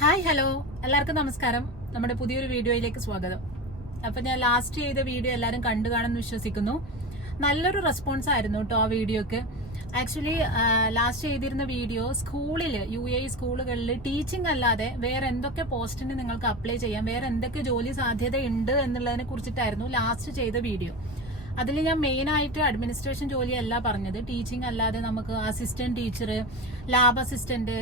Hi hello എല്ലാവർക്കും നമസ്കാരം. നമ്മുടെ പുതിയൊരു വീഡിയോയിലേക്ക് സ്വാഗതം. അപ്പൊ ഞാൻ ലാസ്റ്റ് ചെയ്ത വീഡിയോ എല്ലാവരും കണ്ടു കാണുമെന്ന് വിശ്വസിക്കുന്നു. നല്ലൊരു റെസ്പോൺസ് ആയിരുന്നു കേട്ടോ ആ വീഡിയോക്ക്. ആക്ച്വലി ലാസ്റ്റ് ചെയ്തിരുന്ന വീഡിയോ സ്കൂളിൽ UAE സ്കൂളുകളിൽ ടീച്ചിങ് അല്ലാതെ വേറെ എന്തൊക്കെ പോസ്റ്റിന് നിങ്ങൾക്ക് അപ്ലൈ ചെയ്യാം, വേറെ എന്തൊക്കെ ജോലി സാധ്യത ഉണ്ട് എന്നുള്ളതിനെ കുറിച്ചിട്ടായിരുന്നു ലാസ്റ്റ് ചെയ്ത വീഡിയോ. അതിൽ ഞാൻ മെയിൻ ആയിട്ട് അഡ്മിനിസ്ട്രേഷൻ ജോലിയല്ല പറഞ്ഞത്, ടീച്ചിങ് അല്ലാതെ നമുക്ക് അസിസ്റ്റന്റ് ടീച്ചർ, ലാബ് അസിസ്റ്റന്റ്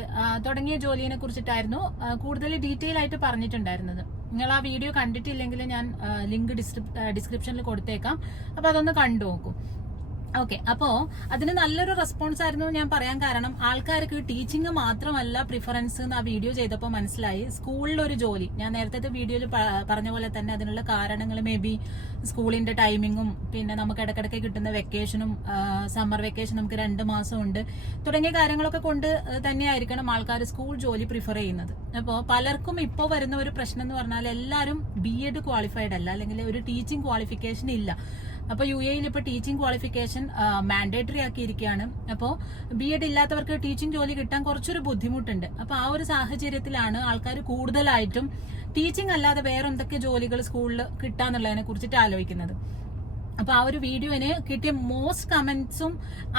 തുടങ്ങിയ ജോലിയെ കുറിച്ചിട്ടായിരുന്നു കൂടുതൽ ഡീറ്റെയിൽ ആയിട്ട് പറഞ്ഞിട്ടുണ്ടായിരുന്നത്. നിങ്ങൾ ആ വീഡിയോ കണ്ടിട്ടില്ലെങ്കിൽ ഞാൻ ലിങ്ക് ഡിസ്ക്രിപ്ഷനിൽ കൊടുത്തേക്കാം, അപ്പൊ അതൊന്ന് കണ്ടു നോക്കും. ഓക്കെ, അപ്പോ അതിന് നല്ലൊരു റെസ്പോൺസ് ആയിരുന്നു ഞാൻ പറയാൻ കാരണം, ആൾക്കാർക്ക് ടീച്ചിങ് മാത്രമല്ല പ്രിഫറൻസ് എന്ന് ആ വീഡിയോ ചെയ്തപ്പോൾ മനസ്സിലായി. സ്കൂളിലൊരു ജോലി, ഞാൻ നേരത്തെ വീഡിയോയിൽ പറഞ്ഞ പോലെ തന്നെ അതിനുള്ള കാരണങ്ങൾ മേ ബി സ്കൂളിന്റെ ടൈമിങ്ങും, പിന്നെ നമുക്ക് ഇടയ്ക്കിടയ്ക്ക് കിട്ടുന്ന വെക്കേഷനും, സമ്മർ വെക്കേഷൻ നമുക്ക് 2 മാസം ഉണ്ട് തുടങ്ങിയ കാര്യങ്ങളൊക്കെ കൊണ്ട് തന്നെയായിരിക്കണം ആൾക്കാർ സ്കൂൾ ജോലി പ്രിഫർ ചെയ്യുന്നത്. അപ്പോൾ പലർക്കും ഇപ്പോൾ വരുന്ന ഒരു പ്രശ്നം എന്ന് പറഞ്ഞാൽ എല്ലാവരും BEd ക്വാളിഫൈഡ് അല്ല, അല്ലെങ്കിൽ ഒരു ടീച്ചിങ് ക്വാളിഫിക്കേഷൻ ഇല്ല. അപ്പൊ UAE ഇപ്പൊ ടീച്ചിങ് ക്വാളിഫിക്കേഷൻ മാൻഡേറ്ററി ആക്കിയിരിക്കുകയാണ്. അപ്പോൾ BEd ഇല്ലാത്തവർക്ക് ടീച്ചിങ് ജോലി കിട്ടാൻ കുറച്ചൊരു ബുദ്ധിമുട്ടുണ്ട്. അപ്പൊ ആ ഒരു സാഹചര്യത്തിലാണ് ആൾക്കാർ കൂടുതലായിട്ടും ടീച്ചിങ് അല്ലാതെ വേറെ എന്തൊക്കെ ജോലികൾ സ്കൂളിൽ കിട്ടാന്നുള്ളതിനെ കുറിച്ചിട്ട് ആലോചിക്കുന്നത്. അപ്പൊ ആ ഒരു വീഡിയോന് കിട്ടിയ മോസ്റ്റ് കമന്റ്സും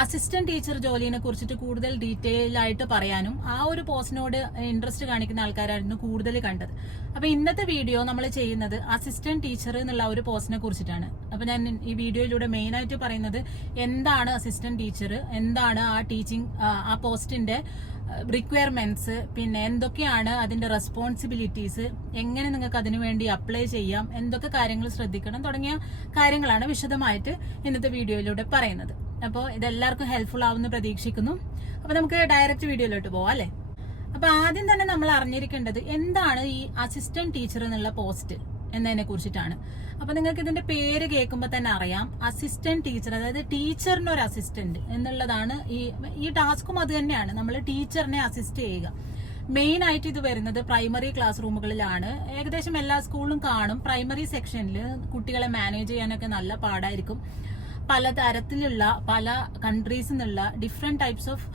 അസിസ്റ്റന്റ് ടീച്ചർ ജോലിനെ കുറിച്ചിട്ട് കൂടുതൽ ഡീറ്റെയിൽ ആയിട്ട് പറയാനും ആ ഒരു പോസ്റ്റിനോട് ഇൻട്രസ്റ്റ് കാണിക്കുന്ന ആൾക്കാരായിരുന്നു കൂടുതൽ കണ്ടത്. അപ്പൊ ഇന്നത്തെ വീഡിയോ നമ്മൾ ചെയ്യുന്നത് അസിസ്റ്റന്റ് ടീച്ചർ എന്നുള്ള ഒരു പോസ്റ്റിനെ കുറിച്ചിട്ടാണ്. അപ്പൊ ഞാൻ ഈ വീഡിയോയിലൂടെ മെയിൻ ആയിട്ട് പറയുന്നത് എന്താണ് അസിസ്റ്റന്റ് ടീച്ചർ, എന്താണ് ആ ടീച്ചിങ് ആ പോസ്റ്റിന്റെ റിക്വയർമെന്റ്സ്, പിന്നെ എന്തൊക്കെയാണ് അതിന്റെ റെസ്പോൺസിബിലിറ്റീസ്, എങ്ങനെ നിങ്ങൾക്ക് അതിനു വേണ്ടി അപ്ലൈ ചെയ്യാം, എന്തൊക്കെ കാര്യങ്ങൾ ശ്രദ്ധിക്കണം തുടങ്ങിയ കാര്യങ്ങളാണ് വിശദമായിട്ട് ഇന്നത്തെ വീഡിയോയിലൂടെ പറയുന്നത്. അപ്പോൾ ഇതെല്ലാവർക്കും ഹെൽപ്ഫുൾ ആവുമെന്ന് പ്രതീക്ഷിക്കുന്നു. അപ്പൊ നമുക്ക് ഡയറക്റ്റ് വീഡിയോയിലോട്ട് പോവാം അല്ലെ. അപ്പൊ ആദ്യം തന്നെ നമ്മൾ അറിഞ്ഞിരിക്കേണ്ടത് എന്താണ് ഈ അസിസ്റ്റന്റ് ടീച്ചർ എന്നുള്ള പോസ്റ്റ് എന്നതിനെ കുറിച്ചിട്ടാണ്. അപ്പൊ നിങ്ങൾക്ക് ഇതിന്റെ പേര് കേൾക്കുമ്പോൾ തന്നെ അറിയാം, അസിസ്റ്റന്റ് ടീച്ചർ, അതായത് ടീച്ചറിന് ഒരു അസിസ്റ്റന്റ് എന്നുള്ളതാണ്. ഈ ടാസ്കും അത് തന്നെയാണ്, നമ്മൾ ടീച്ചറിനെ അസിസ്റ്റ് ചെയ്യുക. മെയിൻ ആയിട്ട് ഇത് വരുന്നത് പ്രൈമറി ക്ലാസ് റൂമുകളിലാണ്. ഏകദേശം എല്ലാ സ്കൂളിലും കാണും. പ്രൈമറി സെക്ഷനിൽ കുട്ടികളെ മാനേജ് ചെയ്യാനൊക്കെ നല്ല പാടായിരിക്കും. പല തരത്തിലുള്ള, പല കൺട്രീസിൽ നിന്നുള്ള ഡിഫറെന്റ് ടൈപ്സ് ഓഫ്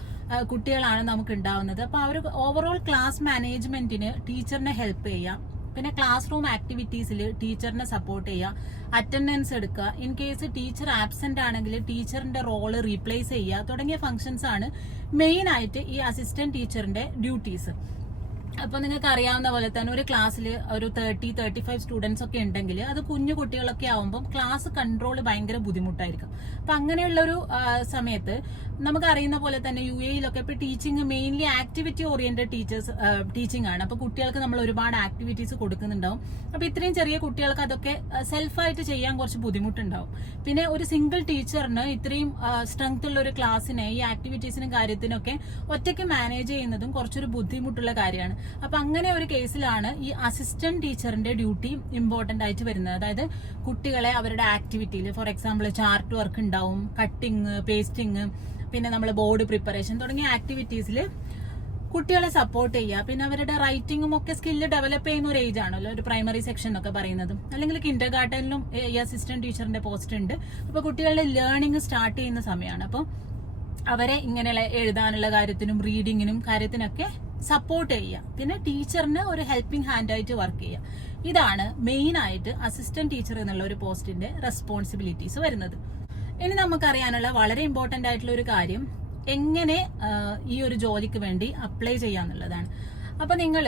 കുട്ടികളാണ് നമുക്ക് ഉണ്ടാവുന്നത്. അപ്പൊ ആ ഒരു ഓവറോൾ ക്ലാസ് മാനേജ്മെന്റിന് ടീച്ചറിനെ ഹെൽപ്പ് ചെയ്യാം. പിന്നെ ക്ലാസ് റൂം ആക്ടിവിറ്റീസിൽ ടീച്ചറിനെ സപ്പോർട്ട് ചെയ്യുക, അറ്റൻഡൻസ് എടുക്കുക, ഇൻ കേസ് ടീച്ചർ ആബ്സെന്റ് ആണെങ്കിൽ ടീച്ചറിന്റെ റോള് റീപ്ലേസ് ചെയ്യുക തുടങ്ങിയ ഫംഗ്ഷൻസ് ആണ് മെയിൻ ആയിട്ട് ഈ അസിസ്റ്റന്റ് ടീച്ചറിന്റെ ഡ്യൂട്ടീസ്. അപ്പൊ നിങ്ങൾക്ക് അറിയാവുന്ന പോലെ തന്നെ ഒരു ക്ലാസ്സിൽ ഒരു 30-35 സ്റ്റുഡൻസ് ഒക്കെ ഉണ്ടെങ്കിൽ അത് കുഞ്ഞു കുട്ടികളൊക്കെ ആവുമ്പോൾ ക്ലാസ് കൺട്രോൾ ഭയങ്കര ബുദ്ധിമുട്ടായിരിക്കും. അപ്പൊ അങ്ങനെയുള്ള ഒരു സമയത്ത് നമുക്ക് അറിയുന്ന പോലെ തന്നെ UAE ഇപ്പൊ teaching mainly activity oriented teaching ആണ്. അപ്പൊ കുട്ടികൾക്ക് നമ്മൾ ഒരുപാട് ആക്ടിവിറ്റീസ് കൊടുക്കുന്നുണ്ടാവും. അപ്പൊ ഇത്രയും ചെറിയ കുട്ടികൾക്ക് അതൊക്കെ സെൽഫായിട്ട് ചെയ്യാൻ കുറച്ച് ബുദ്ധിമുട്ടുണ്ടാവും. പിന്നെ ഒരു സിംഗിൾ ടീച്ചറിന് ഇത്രയും സ്ട്രെങ്ത് ഉള്ള ഒരു ക്ലാസ്സിനെ ഈ ആക്ടിവിറ്റീസിനും കാര്യത്തിനൊക്കെ ഒറ്റയ്ക്ക് മാനേജ് ചെയ്യുന്നതും കുറച്ചൊരു ബുദ്ധിമുട്ടുള്ള കാര്യമാണ്. അപ്പൊ അങ്ങനെ ഒരു കേസിലാണ് ഈ അസിസ്റ്റന്റ് ടീച്ചറിന്റെ ഡ്യൂട്ടി ഇമ്പോർട്ടന്റ് ആയിട്ട് വരുന്നത്. അതായത് കുട്ടികളെ അവരുടെ ആക്ടിവിറ്റിയിൽ, ഫോർ എക്സാമ്പിൾ ചാർട്ട് വർക്ക് ഉണ്ടാവും, കട്ടിങ്, പേസ്റ്റിങ്, പിന്നെ നമ്മൾ ബോർഡ് പ്രിപ്പറേഷൻ തുടങ്ങിയ ആക്ടിവിറ്റീസിൽ കുട്ടികളെ സപ്പോർട്ട് ചെയ്യുക. പിന്നെ അവരുടെ റൈറ്റിംഗും ഒക്കെ സ്കില്ല് ഡെവലപ്പ് ചെയ്യുന്ന ഒരു ഏജ് ആണല്ലോ ഒരു പ്രൈമറി സെക്ഷൻ എന്നൊക്കെ പറയുന്നത്. അല്ലെങ്കിൽ കിൻഡർ ഗാർട്ടനിലും ഈ അസിസ്റ്റന്റ് ടീച്ചറിന്റെ പോസ്റ്റ് ഉണ്ട്. അപ്പൊ കുട്ടികളുടെ ലേണിംഗ് സ്റ്റാർട്ട് ചെയ്യുന്ന സമയമാണ്. അപ്പോൾ അവരെ ഇങ്ങനെ എഴുതാനുള്ള കാര്യത്തിനും റീഡിങ്ങിനും കാര്യത്തിനൊക്കെ സപ്പോർട്ട് ചെയ്യുക. പിന്നെ ടീച്ചറിന് ഒരു ഹെൽപ്പിംഗ് ഹാൻഡ് ആയിട്ട് വർക്ക് ചെയ്യുക. ഇതാണ് മെയിൻ ആയിട്ട് അസിസ്റ്റന്റ് ടീച്ചർ എന്നുള്ള ഒരു പോസ്റ്റിന്റെ റെസ്പോൺസിബിലിറ്റീസ് വരുന്നത്. ഇനി നമുക്കറിയാനുള്ള വളരെ ഇമ്പോർട്ടന്റ് ആയിട്ടുള്ള ഒരു കാര്യം, എങ്ങനെ ഈ ഒരു ജോലിക്ക് വേണ്ടി അപ്ലൈ ചെയ്യാന്നുള്ളതാണ്. അപ്പൊ നിങ്ങൾ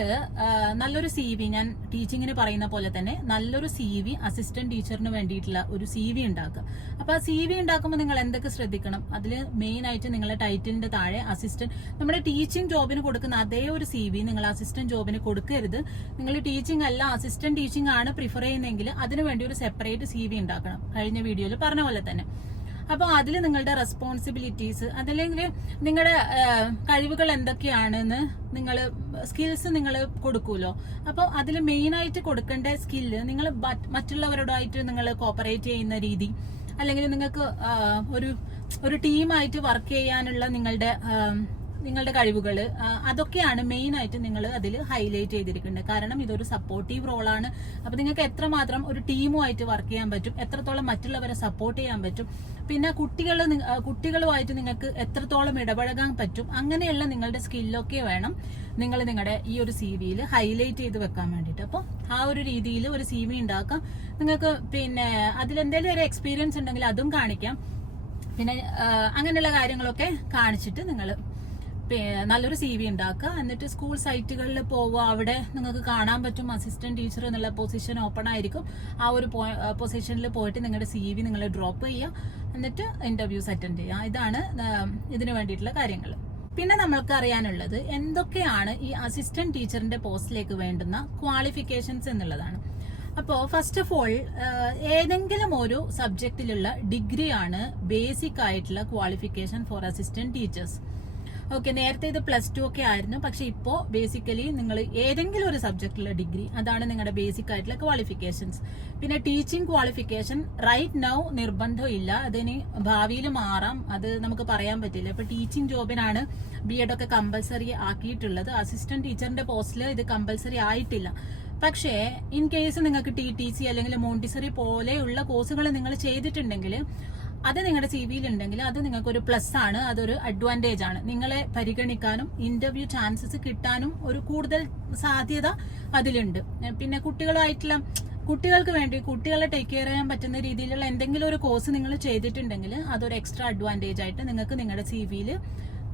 നല്ലൊരു CV, ഞാൻ ടീച്ചിങ്ങിന് പറയുന്ന പോലെ തന്നെ നല്ലൊരു CV, അസിസ്റ്റന്റ് ടീച്ചറിന് വേണ്ടിയിട്ടുള്ള ഒരു CV ഉണ്ടാക്കുക. അപ്പൊ ആ CV ഉണ്ടാക്കുമ്പോൾ നിങ്ങൾ എന്തൊക്കെ ശ്രദ്ധിക്കണം? അതിൽ മെയിൻ ആയിട്ട് നിങ്ങളുടെ ടൈറ്റിലിന്റെ താഴെ അസിസ്റ്റന്റ്, നമ്മുടെ ടീച്ചിങ് ജോബിന് കൊടുക്കുന്ന അതേ ഒരു CV നിങ്ങൾ അസിസ്റ്റന്റ് ജോബിന് കൊടുക്കരുത്. നിങ്ങൾ ടീച്ചിങ് അല്ല അസിസ്റ്റന്റ് ടീച്ചിങ് ആണ് പ്രിഫർ ചെയ്യുന്നതെങ്കിൽ അതിനു വേണ്ടി ഒരു സെപ്പറേറ്റ് CV ഉണ്ടാക്കണം, കഴിഞ്ഞ വീഡിയോയിൽ പറഞ്ഞ പോലെ തന്നെ. അപ്പോൾ അതിൽ നിങ്ങളുടെ റെസ്പോൺസിബിലിറ്റീസ്, അതല്ലെങ്കിൽ നിങ്ങളുടെ കഴിവുകൾ എന്തൊക്കെയാണെന്ന് നിങ്ങൾ സ്കിൽസ് നിങ്ങൾ കൊടുക്കൂലോ. അപ്പോൾ അതിൽ മെയിനായിട്ട് കൊടുക്കേണ്ട സ്കില്ല്, നിങ്ങൾ മറ്റുള്ളവരോടായിട്ട് നിങ്ങൾ കോപ്പറേറ്റ് ചെയ്യുന്ന രീതി, അല്ലെങ്കിൽ നിങ്ങൾക്ക് ഒരു ടീമായിട്ട് വർക്ക് ചെയ്യാനുള്ള നിങ്ങളുടെ നിങ്ങളുടെ കഴിവുകൾ, അതൊക്കെയാണ് മെയിൻ ആയിട്ട് നിങ്ങൾ അതിൽ ഹൈലൈറ്റ് ചെയ്തിരിക്കുന്നത്. കാരണം ഇതൊരു സപ്പോർട്ടീവ് റോളാണ്. അപ്പൊ നിങ്ങൾക്ക് എത്രമാത്രം ഒരു ടീമുമായിട്ട് വർക്ക് ചെയ്യാൻ പറ്റും, എത്രത്തോളം മറ്റുള്ളവരെ സപ്പോർട്ട് ചെയ്യാൻ പറ്റും, പിന്നെ കുട്ടികളുമായിട്ട് നിങ്ങൾക്ക് എത്രത്തോളം ഇടപഴകാൻ പറ്റും, അങ്ങനെയുള്ള നിങ്ങളുടെ സ്കില്ലൊക്കെ വേണം നിങ്ങൾ നിങ്ങളുടെ ഈ ഒരു CV-യിൽ ഹൈലൈറ്റ് ചെയ്ത് വെക്കാൻ വേണ്ടിയിട്ട്. അപ്പോൾ ആ ഒരു രീതിയിൽ ഒരു CV ഉണ്ടാക്കാം നിങ്ങൾക്ക്. പിന്നെ അതിലെന്തെങ്കിലും ഒരു എക്സ്പീരിയൻസ് ഉണ്ടെങ്കിൽ അതും കാണിക്കാം. പിന്നെ അങ്ങനെയുള്ള കാര്യങ്ങളൊക്കെ കാണിച്ചിട്ട് നിങ്ങൾ നല്ലൊരു CV ഉണ്ടാക്കുക. എന്നിട്ട് സ്കൂൾ സൈറ്റുകളിൽ പോവുക, അവിടെ നിങ്ങൾക്ക് കാണാൻ പറ്റും അസിസ്റ്റന്റ് ടീച്ചർ എന്നുള്ള പൊസിഷൻ ഓപ്പൺ ആയിരിക്കും. ആ ഒരു പൊസിഷനിൽ പോയിട്ട് നിങ്ങളുടെ CV നിങ്ങൾ ഡ്രോപ്പ് ചെയ്യുക, എന്നിട്ട് ഇന്റർവ്യൂസ് അറ്റൻഡ് ചെയ്യുക. ഇതാണ് ഇതിനു വേണ്ടിയിട്ടുള്ള കാര്യങ്ങൾ. പിന്നെ നമ്മൾക്ക് അറിയാനുള്ളത് എന്തൊക്കെയാണ് ഈ അസിസ്റ്റന്റ് ടീച്ചറിന്റെ പോസ്റ്റിലേക്ക് വേണ്ടുന്ന ക്വാളിഫിക്കേഷൻസ് എന്നുള്ളതാണ്. അപ്പോൾ ഫസ്റ്റ് ഓഫ് ഓൾ ഏതെങ്കിലും ഒരു സബ്ജക്റ്റിലുള്ള ഡിഗ്രിയാണ് ബേസിക് ആയിട്ടുള്ള qualification for assistant teachers. Okay, നേരത്തെ ഇത് +2 ഒക്കെ ആയിരുന്നു. പക്ഷെ ഇപ്പോൾ ബേസിക്കലി നിങ്ങൾ ഏതെങ്കിലും ഒരു സബ്ജക്റ്റിലുള്ള ഡിഗ്രി, അതാണ് നിങ്ങളുടെ ബേസിക് ആയിട്ടുള്ള ക്വാളിഫിക്കേഷൻസ്. പിന്നെ ടീച്ചിങ് ക്വാളിഫിക്കേഷൻ റൈറ്റ് നൗ നിർബന്ധമില്ല, അതിന് ഭാവിയിൽ മാറാം, അത് നമുക്ക് പറയാൻ പറ്റില്ല. ഇപ്പൊ ടീച്ചിങ് ജോബിനാണ് B.Ed ഒക്കെ കമ്പൽസറി ആക്കിയിട്ടുള്ളത്. അസിസ്റ്റന്റ് ടീച്ചറിന്റെ പോസ്റ്റിൽ ഇത് കമ്പൽസറി ആയിട്ടില്ല. പക്ഷേ ഇൻ കേസ് നിങ്ങൾക്ക് TTC അല്ലെങ്കിൽ മോണ്ടിസറി പോലെയുള്ള കോഴ്സുകൾ നിങ്ങൾ ചെയ്തിട്ടുണ്ടെങ്കിൽ, അത് നിങ്ങളുടെ CV-യിൽ ഉണ്ടെങ്കിൽ അത് നിങ്ങൾക്ക് ഒരു പ്ലസ് ആണ്, അതൊരു അഡ്വാൻറ്റേജ് ആണ്. നിങ്ങളെ പരിഗണിക്കാനും ഇന്റർവ്യൂ ചാൻസസ് കിട്ടാനും ഒരു കൂടുതൽ സാധ്യത അതിലുണ്ട്. പിന്നെ കുട്ടികൾക്ക് വേണ്ടി കുട്ടികളെ ടേക്ക് കെയർ ചെയ്യാൻ പറ്റുന്ന രീതിയിലുള്ള എന്തെങ്കിലും ഒരു കോഴ്സ് നിങ്ങൾ ചെയ്തിട്ടുണ്ടെങ്കിൽ അതൊരു എക്സ്ട്രാ അഡ്വാൻറ്റേജ് ആയിട്ട് നിങ്ങൾക്ക് നിങ്ങളുടെ CV-യിൽ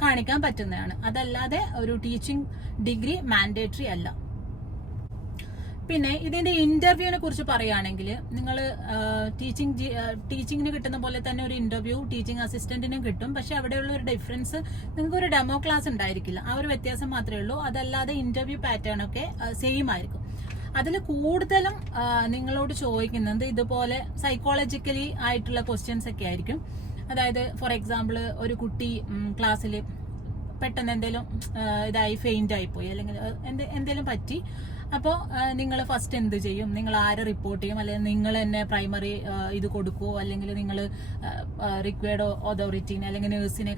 കാണിക്കാൻ പറ്റുന്നതാണ്. അതല്ലാതെ ഒരു ടീച്ചിങ് ഡിഗ്രി മാൻഡേറ്ററി അല്ല. പിന്നെ ഇതിന്റെ ഇന്റർവ്യൂവിനെ കുറിച്ച് പറയുകയാണെങ്കിൽ, നിങ്ങൾ ടീച്ചിങ്ങിന് കിട്ടുന്ന പോലെ തന്നെ ഒരു ഇന്റർവ്യൂ ടീച്ചിങ് അസിസ്റ്റന്റിനും കിട്ടും. പക്ഷെ അവിടെയുള്ള ഒരു ഡിഫറൻസ്, നിങ്ങൾക്ക് ഒരു ഡെമോ ക്ലാസ് ഉണ്ടായിരിക്കില്ല, ആ ഒരു വ്യത്യാസം മാത്രമേ ഉള്ളൂ. അതല്ലാതെ ഇന്റർവ്യൂ പാറ്റേൺ ഒക്കെ സെയിം ആയിരിക്കും. അതിൽ കൂടുതലും നിങ്ങളോട് ചോദിക്കുന്നത് ഇതുപോലെ സൈക്കോളജിക്കലി ആയിട്ടുള്ള ക്വസ്റ്റ്യൻസ് ഒക്കെ ആയിരിക്കും. അതായത് ഫോർ എക്സാമ്പിൾ, ഒരു കുട്ടി ക്ലാസ്സിൽ പെട്ടെന്ന് എന്തെങ്കിലും ഇതായി ഫെയിന്റ് ആയിപ്പോയി, അല്ലെങ്കിൽ എന്തെങ്കിലും പറ്റി. അപ്പോൾ നിങ്ങൾ ഫസ്റ്റ് എന്ത് ചെയ്യും? നിങ്ങൾ ആരെ റിപ്പോർട്ട് ചെയ്യും? അല്ലെങ്കിൽ നിങ്ങൾ തന്നെ പ്രൈമറി ഇത് കൊടുക്കുവോ, അല്ലെങ്കിൽ നിങ്ങൾ റിക്വയർഡ് അതോറിറ്റീനെ അല്ലെങ്കിൽ നേഴ്സിനെ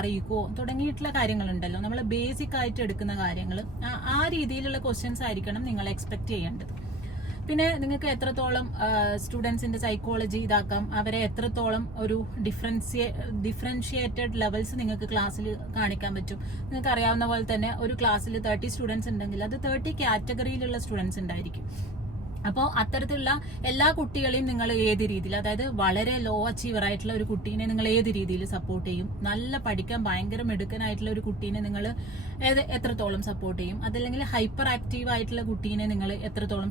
അറിയിക്കുവോ, തുടങ്ങിയിട്ടുള്ള കാര്യങ്ങളുണ്ടല്ലോ, നമ്മൾ ബേസിക് ആയിട്ട് എടുക്കുന്ന കാര്യങ്ങൾ. ആ രീതിയിലുള്ള ക്വസ്റ്റ്യൻസ് ആയിരിക്കണം നിങ്ങൾ എക്സ്പെക്ട് ചെയ്യേണ്ടത്. പിന്നെ നിങ്ങൾക്ക് എത്രത്തോളം സ്റ്റുഡൻസിന്റെ സൈക്കോളജി ഇതാക്കാം, അവരെ എത്രത്തോളം ഒരു ഡിഫറൻഷിയേറ്റഡ് ലെവൽസ് നിങ്ങൾക്ക് ക്ലാസ്സിൽ കാണിക്കാൻ പറ്റും. നിങ്ങൾക്ക് അറിയാവുന്ന പോലെ തന്നെ ഒരു ക്ലാസ്സിൽ 30 സ്റ്റുഡൻസ് ഉണ്ടെങ്കിൽ അത് 30 കാറ്റഗറിയിലുള്ള സ്റ്റുഡൻസ് ഉണ്ടായിരിക്കും. അപ്പോൾ അത്തരത്തിലുള്ള എല്ലാ കുട്ടികളെയും നിങ്ങൾ ഏത് രീതിയിൽ, അതായത് വളരെ ലോ അച്ചീവർ ആയിട്ടുള്ള ഒരു കുട്ടീനെ നിങ്ങൾ ഏത് രീതിയിൽ സപ്പോർട്ട് ചെയ്യും, നല്ല പഠിക്കാൻ ഭയങ്കര മിടുക്കനായിട്ടുള്ള ഒരു കുട്ടീനെ നിങ്ങൾ എത്രത്തോളം സപ്പോർട്ട് ചെയ്യും, അതല്ലെങ്കിൽ ഹൈപ്പർ ആക്റ്റീവ് ആയിട്ടുള്ള കുട്ടീനെ നിങ്ങൾ എത്രത്തോളം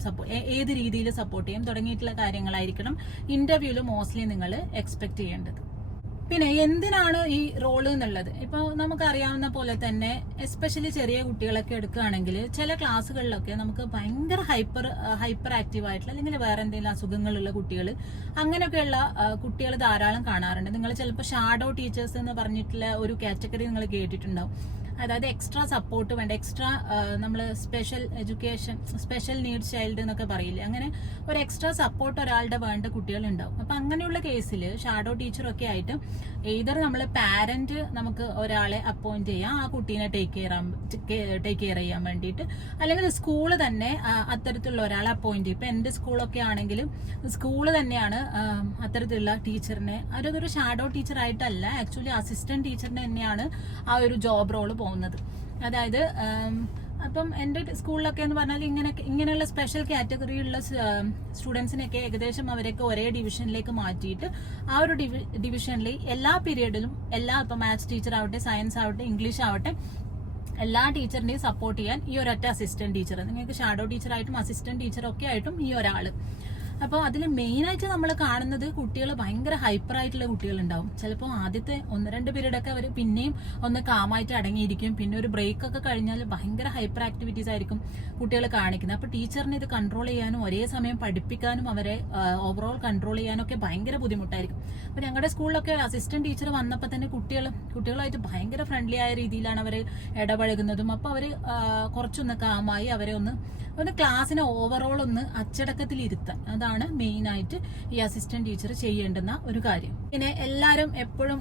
ഏത് രീതിയിൽ സപ്പോർട്ട് ചെയ്യും, തുടങ്ങിയിട്ടുള്ള കാര്യങ്ങളായിരിക്കണം ഇന്റർവ്യൂവിൽ മോസ്റ്റ്ലി നിങ്ങൾ എക്സ്പെക്ട് ചെയ്യേണ്ടത്. പിന്നെ എന്തിനാണ് ഈ റോള് എന്നുള്ളത്, ഇപ്പൊ നമുക്കറിയാവുന്ന പോലെ തന്നെ എസ്പെഷ്യലി ചെറിയ കുട്ടികളൊക്കെ എടുക്കുകയാണെങ്കിൽ ചില ക്ലാസ്സുകളിലൊക്കെ നമുക്ക് ഭയങ്കര ഹൈപ്പർ ആക്റ്റീവ് ആയിട്ടുള്ള അല്ലെങ്കിൽ വേറെ എന്തെങ്കിലും അസുഖങ്ങളുള്ള കുട്ടികൾ, അങ്ങനെയൊക്കെയുള്ള കുട്ടികൾ ധാരാളം കാണാറുണ്ട്. നിങ്ങൾ ചിലപ്പോൾ ഷാഡോ ടീച്ചേഴ്സ് എന്ന് പറഞ്ഞിട്ടുള്ള ഒരു കാറ്റഗറി നിങ്ങൾ കേട്ടിട്ടുണ്ടാവും. അതായത് എക്സ്ട്രാ സപ്പോർട്ട് വേണ്ട, എക്സ്ട്രാ നമ്മൾ സ്പെഷ്യൽ നീഡ്സ് ചൈൽഡ് എന്നൊക്കെ പറയില്ലേ, അങ്ങനെ ഒരു എക്സ്ട്രാ സപ്പോർട്ട് ഒരാളുടെ വേണ്ട കുട്ടികളുണ്ടാവും. അപ്പൊ അങ്ങനെയുള്ള കേസിൽ ഷാഡോ ടീച്ചറൊക്കെ ആയിട്ട് ഏതൊരു നമ്മൾ പാരന്റ് നമുക്ക് ഒരാളെ അപ്പോയിന്റ് ചെയ്യാം ആ കുട്ടീനെ ടേക്ക് കെയർ ചെയ്യാൻ വേണ്ടിയിട്ട്, അല്ലെങ്കിൽ സ്കൂള് തന്നെ അത്തരത്തിലുള്ള ഒരാളെ അപ്പോയിന്റ് ചെയ്യും. ഇപ്പൊ എന്റെ സ്കൂളൊക്കെ ആണെങ്കിലും സ്കൂള് തന്നെയാണ് അത്തരത്തിലുള്ള ടീച്ചറിനെ, അതൊരു ഷാഡോ ടീച്ചർ ആയിട്ടല്ല, ആക്ച്വലി അസിസ്റ്റന്റ് ടീച്ചറിന് തന്നെയാണ് ആ ഒരു ജോബ് റോള് പോകുന്നത്. അതായത് അപ്പം എൻ്റെ സ്കൂളിലൊക്കെ എന്ന് പറഞ്ഞാൽ ഇങ്ങനെയുള്ള സ്പെഷ്യൽ കാറ്റഗറിയുള്ള സ്റ്റുഡൻസിനെയൊക്കെ ഏകദേശം അവരൊക്കെ ഒരേ ഡിവിഷനിലേക്ക് മാറ്റിയിട്ട് ആ ഒരു ഡിവിഷനിൽ എല്ലാ പീരീഡിലും ഇപ്പം മാത്സ് ടീച്ചർ ആവട്ടെ, സയൻസ് ആവട്ടെ, ഇംഗ്ലീഷ് ആവട്ടെ, എല്ലാ ടീച്ചറിനെയും സപ്പോർട്ട് ചെയ്യാൻ ഈ ഒരൊറ്റ അസിസ്റ്റന്റ് ടീച്ചർ, നിങ്ങൾക്ക് ഷാഡോ ടീച്ചറായിട്ടും അസിസ്റ്റന്റ് ടീച്ചറൊക്കെ ആയിട്ടും ഈ ഒരാൾ. അപ്പോൾ അതിൽ മെയിനായിട്ട് നമ്മൾ കാണുന്നത് കുട്ടികൾ ഭയങ്കര ഹൈപ്പർ ആയിട്ടുള്ള കുട്ടികളുണ്ടാവും. ചിലപ്പോൾ ആദ്യത്തെ 1-2 പീരീഡൊക്കെ അവർ പിന്നെയും ഒന്ന് കാമായിട്ട് അടങ്ങിയിരിക്കും. പിന്നെ ഒരു ബ്രേക്ക് ഒക്കെ കഴിഞ്ഞാൽ ഭയങ്കര ഹൈപ്പർ ആക്ടിവിറ്റീസ് ആയിരിക്കും കുട്ടികൾ കാണിക്കുന്നത്. അപ്പോൾ ടീച്ചറിന് ഇത് കൺട്രോൾ ചെയ്യാനും ഒരേ സമയം പഠിപ്പിക്കാനും അവരെ ഓവറോൾ കൺട്രോൾ ചെയ്യാനും ഒക്കെ ഭയങ്കര ബുദ്ധിമുട്ടായിരിക്കും. അപ്പോൾ ഞങ്ങളുടെ സ്കൂളിലൊക്കെ അസിസ്റ്റന്റ് ടീച്ചർ വന്നപ്പോൾ തന്നെ കുട്ടികളായിട്ട് ഭയങ്കര ഫ്രണ്ട്ലി ആയ രീതിയിലാണ് അവർ ഇടപഴകുന്നതും. അപ്പോൾ അവർ കുറച്ചൊന്ന് കാമായി അവരെ ഒന്ന് ക്ലാസ്സിനെ ഓവറോൾ ഒന്ന് അച്ചടക്കത്തിൽ ഇരുത്താൻ, അതാണ് അതാണ് മെയിൻ ആയിട്ട് ഈ അസിസ്റ്റന്റ് ടീച്ചർ ചെയ്യേണ്ടുന്ന ഒരു കാര്യം. പിന്നെ എല്ലാവരും എപ്പോഴും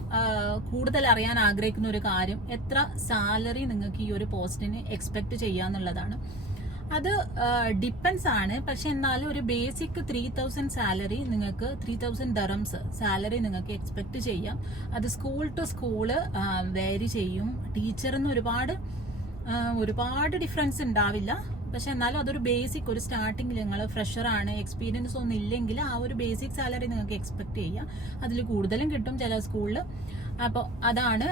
കൂടുതൽ അറിയാൻ ആഗ്രഹിക്കുന്ന ഒരു കാര്യം, എത്ര സാലറി നിങ്ങൾക്ക് ഈ ഒരു പോസ്റ്റിന് എക്സ്പെക്ട് ചെയ്യാന്നുള്ളതാണ്. അത് ഡിപ്പെൻസ് ആണ്. പക്ഷെ എന്നാലും ഒരു ബേസിക് 3000 സാലറി നിങ്ങൾക്ക് 3000 ദറംസ് സാലറി നിങ്ങൾക്ക് എക്സ്പെക്ട് ചെയ്യാം. അത് സ്കൂൾ ടു സ്കൂള് വേരി ചെയ്യും. ടീച്ചറിന് ഒരുപാട് ഡിഫറൻസ് ഉണ്ടാവില്ല. പക്ഷെ എന്നാലും അതൊരു ബേസിക്, ഒരു സ്റ്റാർട്ടിങ്ങിൽ നിങ്ങൾ ഫ്രഷർ ആണ്, എക്സ്പീരിയൻസ് ഒന്നും ഇല്ലെങ്കിൽ ആ ഒരു ബേസിക് സാലറി നിങ്ങൾക്ക് എക്സ്പെക്ട് ചെയ്യാം. അതിൽ കൂടുതലും കിട്ടും ചില സ്കൂളിൽ. അപ്പോൾ അതാണ്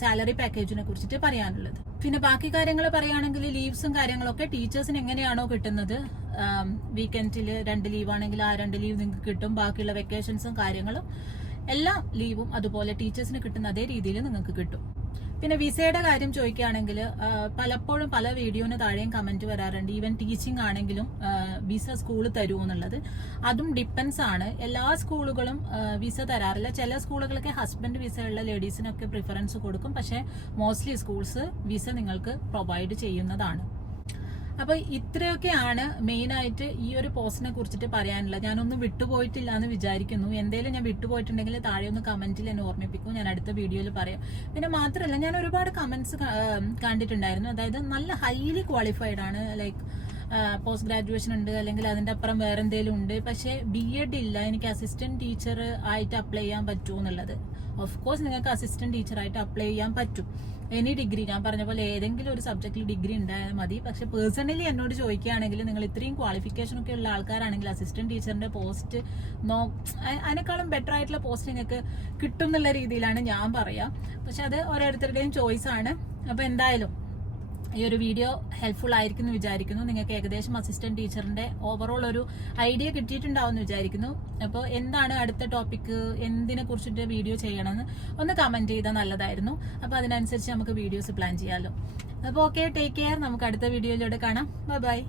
സാലറി പാക്കേജിനെ കുറിച്ചിട്ട് പറയാനുള്ളത്. പിന്നെ ബാക്കി കാര്യങ്ങൾ പറയുകയാണെങ്കിൽ ലീവ്സും കാര്യങ്ങളൊക്കെ ടീച്ചേഴ്സിന് എങ്ങനെയാണോ കിട്ടുന്നത്, വീക്കെൻഡിൽ 2 ലീവ് ആണെങ്കിൽ ആ 2 ലീവ് നിങ്ങൾക്ക് കിട്ടും. ബാക്കിയുള്ള വെക്കേഷൻസും കാര്യങ്ങളും എല്ലാ ലീവും അതുപോലെ ടീച്ചേഴ്സിന് കിട്ടുന്ന അതേ രീതിയിൽ നിങ്ങൾക്ക് കിട്ടും. പിന്നെ വിസയുടെ കാര്യം ചോദിക്കുകയാണെങ്കിൽ പലപ്പോഴും പല വീഡിയോന് താഴെയും കമന്റ് വരാറുണ്ട്, ഈവൻ ടീച്ചിങ് ആണെങ്കിലും വിസ സ്കൂൾ തരുമോ എന്നുള്ളത്. അതും ഡിപ്പെൻസ് ആണ്. എല്ലാ സ്കൂളുകളും വിസ തരാറില്ല. ചില സ്കൂളുകളൊക്കെ ഹസ്ബൻഡ് വിസ ഉള്ള ലേഡീസിനൊക്കെ പ്രിഫറൻസ് കൊടുക്കും. പക്ഷെ മോസ്റ്റ്ലി സ്കൂൾസ് വിസ നിങ്ങൾക്ക് പ്രൊവൈഡ് ചെയ്യുന്നതാണ്. അപ്പൊ ഇത്രയൊക്കെയാണ് മെയിൻ ആയിട്ട് ഈ ഒരു പോസ്റ്റിനെ കുറിച്ചിട്ട് പറയാനുള്ളത്. ഞാനൊന്നും വിട്ടുപോയിട്ടില്ല എന്ന് വിചാരിക്കുന്നു. എന്തെങ്കിലും ഞാൻ വിട്ടുപോയിട്ടുണ്ടെങ്കിൽ താഴെ ഒന്ന് കമന്റിൽ എന്നെ ഓർമ്മിപ്പിക്കും, ഞാൻ അടുത്ത വീഡിയോയിൽ പറയാം. പിന്നെ മാത്രമല്ല, ഞാൻ ഒരുപാട് കമന്റ്സ് കണ്ടിട്ടുണ്ടായിരുന്നു. അതായത് നല്ല ഹൈലി ക്വാളിഫൈഡ് ആണ്, ലൈക്ക് പോസ്റ്റ് ഗ്രാജുവേഷൻ ഉണ്ട്, അല്ലെങ്കിൽ അതിന്റെ അപ്പുറം വേറെ എന്തെങ്കിലും ഉണ്ട്, പക്ഷെ BEd ഇല്ല, എനിക്ക് അസിസ്റ്റന്റ് ടീച്ചർ ആയിട്ട് അപ്ലൈ ചെയ്യാൻ പറ്റുമോ എന്നുള്ളത്. ഓഫ് കോഴ്സ് നിങ്ങൾക്ക് അസിസ്റ്റന്റ് ടീച്ചർ ആയിട്ട് അപ്ലൈ ചെയ്യാൻ പറ്റും. എനി ഡിഗ്രി, ഞാൻ പറഞ്ഞ പോലെ ഏതെങ്കിലും ഒരു സബ്ജക്റ്റിൽ ഡിഗ്രി ഉണ്ടായാൽ മതി. പക്ഷെ പേഴ്സണലി എന്നോട് ചോദിക്കുകയാണെങ്കിൽ നിങ്ങൾ ഇത്രയും ക്വാളിഫിക്കേഷൻ ഒക്കെ ഉള്ള ആൾക്കാരാണെങ്കിൽ അസിസ്റ്റന്റ് ടീച്ചറിന്റെ പോസ്റ്റ് അതിനേക്കാളും ബെറ്റർ ആയിട്ടുള്ള പോസ്റ്റ് നിങ്ങൾക്ക് കിട്ടും എന്നുള്ള രീതിയിലാണ് ഞാൻ പറയാം. പക്ഷെ അത് ഓരോരുത്തരുടെയും ചോയ്സ് ആണ്. അപ്പൊ എന്തായാലും ഈ ഒരു വീഡിയോ ഹെൽപ്ഫുൾ ആയിരിക്കും എന്ന് വിചാരിക്കുന്നു. നിങ്ങൾക്ക് ഏകദേശം അസിസ്റ്റന്റ് ടീച്ചറിന്റെ ഓവറോൾ ഒരു ഐഡിയ കിട്ടിയിട്ടുണ്ടാവും എന്ന് വിചാരിക്കുന്നു. അപ്പോൾ എന്താണ് അടുത്ത ടോപ്പിക്ക്, എന്തിനെ കുറിച്ചിട്ട് വീഡിയോ ചെയ്യണമെന്ന് ഒന്ന് കമന്റ് ചെയ്താൽ നല്ലതായിരുന്നു. അപ്പോൾ അതിനനുസരിച്ച് നമുക്ക് വീഡിയോസ് പ്ലാൻ ചെയ്യാമല്ലോ. അപ്പോൾ ഓക്കെ, ടേക്ക് കെയർ. നമുക്ക് അടുത്ത വീഡിയോയിലൂടെ കാണാം. Bye bye.